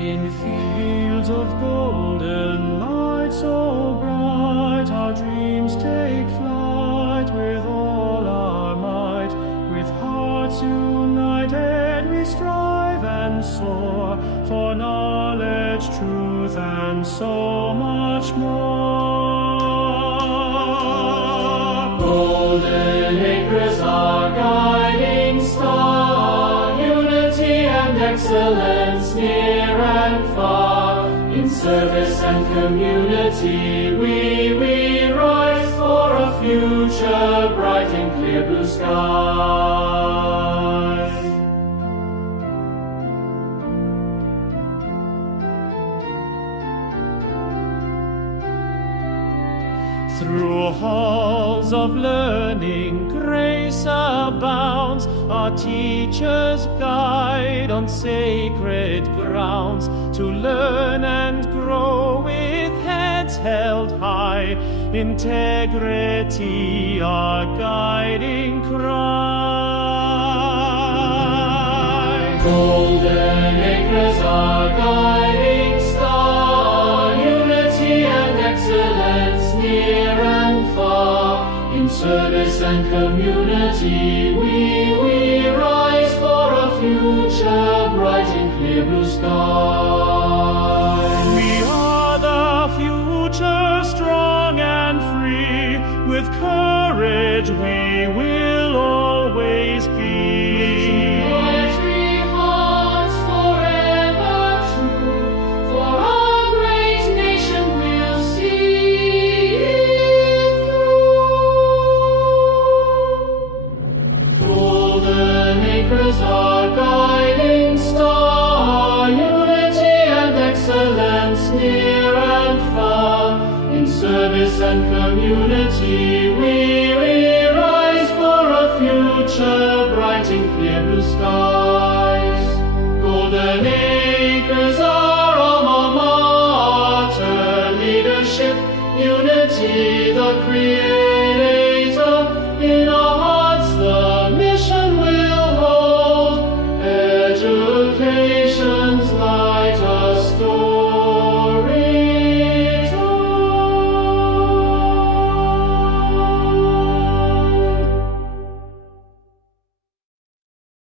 In fields of golden light so bright, our dreams take flight with all our might. With hearts united we strive and soar for knowledge, truth, and so much more. Golden acres, our guiding star, unity and excellence near and far. In service and community we rise for a future bright in clear blue skies. Through halls of learning, grace abounds. Our teachers guide on sacred grounds to learn and grow with heads held high. Integrity, our guiding cry. Golden acres, our guiding star, unity and excellence near and far. In service and community we rise for a future bright in clear blue skies. We are the future, strong and free. With courage we will always be. Mighty hearts forever true, for our great nation will see it through. Golden acres, our guiding star, unity and excellence near and far. In service and community we rise for a future bright in clear blue skies. Golden acres, our alma mater, leadership, unity, the creed.